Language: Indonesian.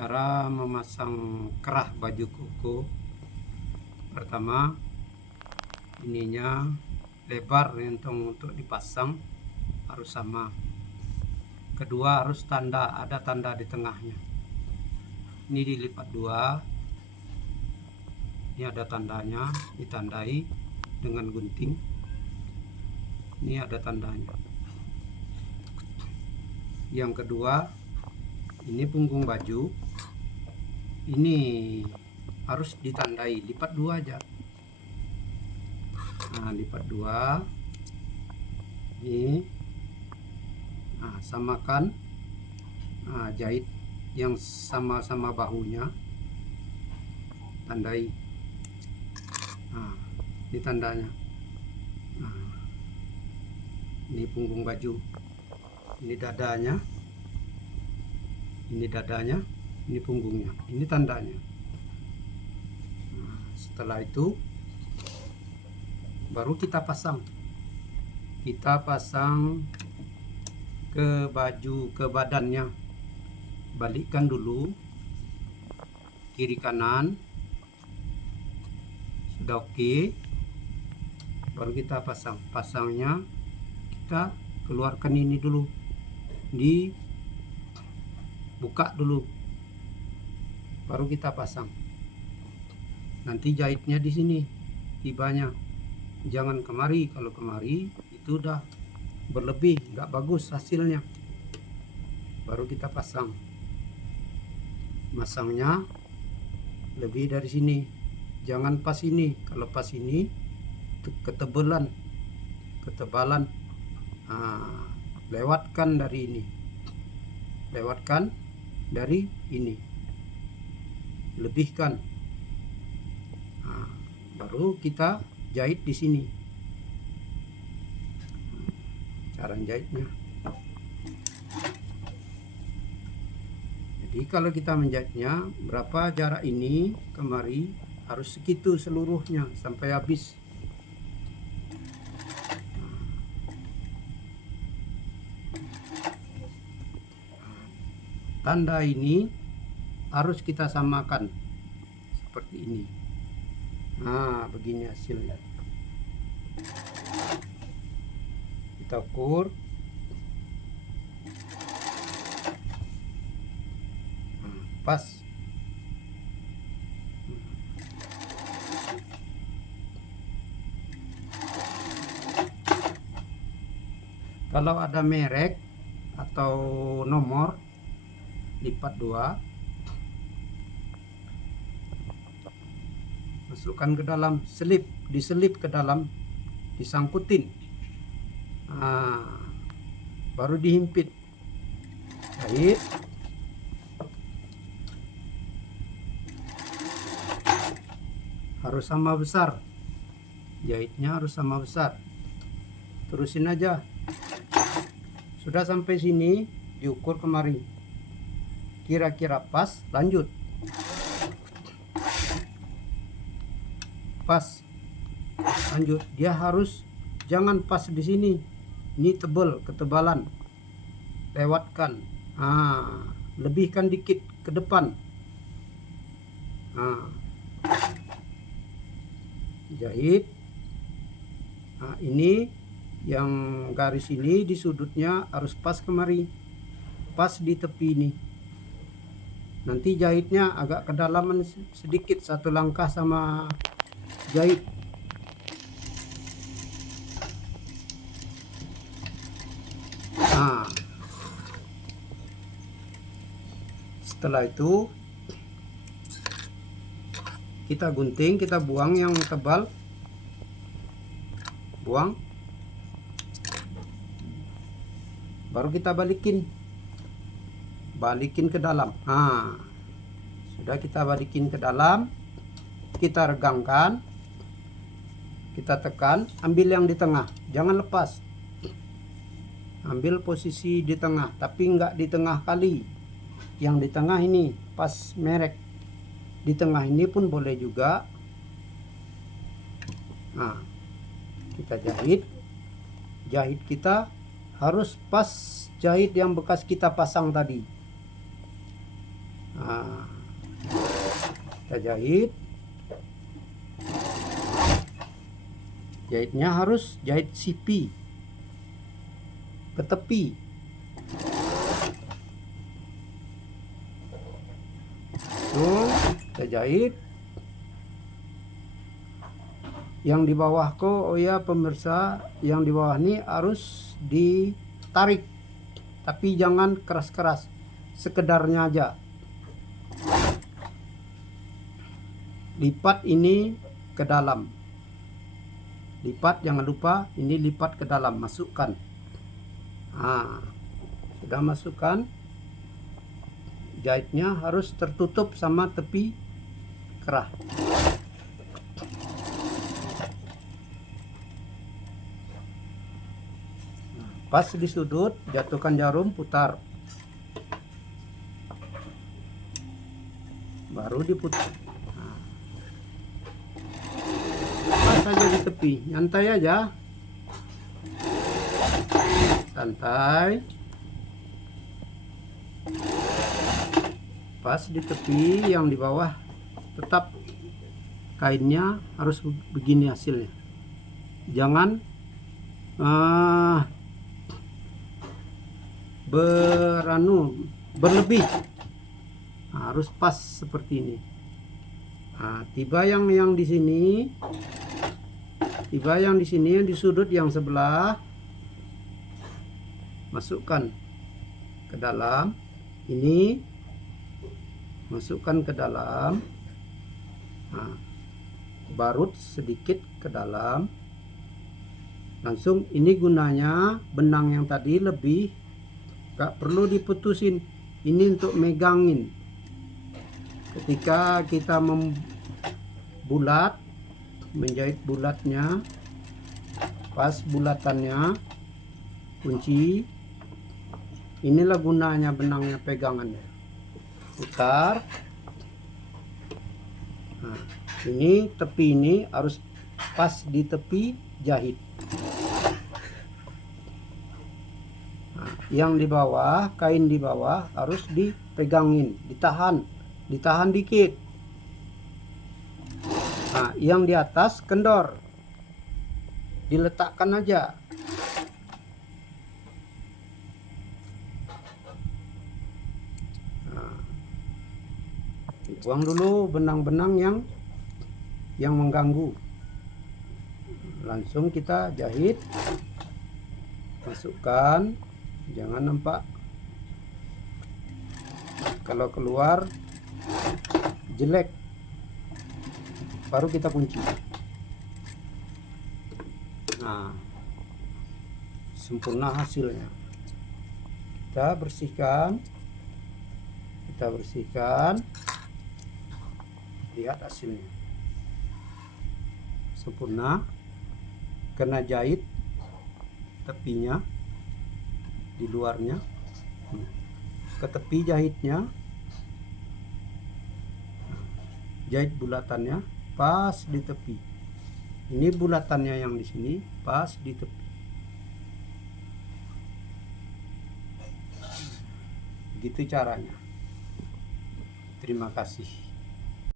Cara memasang kerah baju koko, pertama ininya lebar untuk dipasang harus sama. Kedua harus ada tanda di tengahnya. Ini dilipat dua. Ini ada tandanya, ditandai dengan gunting. Ini ada tandanya. Yang kedua, ini punggung baju. Ini harus ditandai, lipat dua aja. Nah, lipat dua. Ini. Nah, samakan. Nah, jahit yang sama-sama bahunya. Tandai. Nah, ini tandanya. Nah, ini punggung baju. Ini dadanya. Ini dadanya, ini punggungnya, ini tandanya. Nah, setelah itu baru kita pasang. Kita pasang ke baju, ke badannya. Balikkan dulu kiri kanan. Sudah oke. Baru kita pasang. Pasangnya kita keluarkan ini dulu. Buka dulu, baru kita pasang. Nanti jahitnya di sini, tibanya. Jangan kemari, kalau kemari itu udah berlebih, nggak bagus hasilnya. Baru kita pasang. Masangnya lebih dari sini, jangan pas ini. Kalau pas ini ketebalan. Nah, lewatkan dari ini. Lewatkan dari ini, lebihkan. Nah, baru kita jahit di sini. Cara jahitnya. Jadi kalau kita menjahitnya, berapa jarak ini kemari harus segitu seluruhnya sampai habis. Tanda ini harus kita samakan seperti ini. Nah, begini hasilnya. Kita ukur. Nah, pas. Kalau ada merek atau nomor, lipat dua, masukkan ke dalam, diselip ke dalam, disangkutin. Nah, baru dihimpit, jahit. Harus sama besar, jahitnya harus sama besar. Terusin aja. Sudah sampai sini, diukur kemari. Kira-kira pas, lanjut. Pas, lanjut. Dia harus, jangan pas di sini. Ini tebal, ketebalan. Lewatkan. Nah, lebihkan dikit ke depan. Nah, jahit. Nah, ini yang garis ini di sudutnya harus pas kemari. Pas di tepi ini. Nanti jahitnya agak kedalaman sedikit, satu langkah sama jahit. Nah, setelah itu kita gunting, kita buang yang tebal, buang, baru kita balikin ke dalam. Nah, sudah kita balikin ke dalam, kita regangkan, kita tekan, ambil yang di tengah, jangan lepas. Ambil posisi di tengah, tapi enggak di tengah kali. Yang di tengah ini pas merek. Di tengah ini pun boleh juga. Nah, kita jahit. Jahit kita harus pas jahit yang bekas kita pasang tadi. Nah, kita jahit. Jahitnya harus jahit sipi ke tepi. Tuh, kita jahit. Yang di bawah oh ya pemirsa, yang di bawah ini harus ditarik, tapi jangan keras-keras, sekedarnya aja. Lipat ini ke dalam, lipat, jangan lupa ini lipat ke dalam, masukkan. Nah, sudah masukkan, jahitnya harus tertutup sama tepi kerah. Pas di sudut, jatuhkan jarum, putar, baru diputar. Nah, pas aja di tepi, nyantai aja, santai. Pas di tepi, yang di bawah tetap kainnya harus begini hasilnya, jangan berlebih. Nah, harus pas seperti ini. Nah, tiba yang di sini, tiba yang di sini, di sudut yang sebelah, masukkan ke dalam ini, masukkan ke dalam. Nah, barut sedikit ke dalam, langsung. Ini gunanya benang yang tadi lebih, gak perlu diputusin, ini untuk megangin. Ketika kita membulat, menjahit bulatnya, pas bulatannya kunci. Inilah gunanya benangnya, pegangannya, putar. Nah, ini tepi ini harus pas di tepi, jahit. Yang di bawah, kain di bawah harus dipegangin, ditahan dikit. Nah, yang di atas kendor, diletakkan aja. Nah, buang dulu benang-benang yang mengganggu. Langsung kita jahit, masukkan. Jangan nampak, kalau keluar jelek, baru kita kunci. Nah, sempurna hasilnya. Kita bersihkan, lihat hasilnya sempurna, kena jahit tepinya, di luarnya ke tepi jahitnya, jahit bulatannya pas di tepi. Ini bulatannya yang di sini pas di tepi. Begitu caranya. Terima kasih.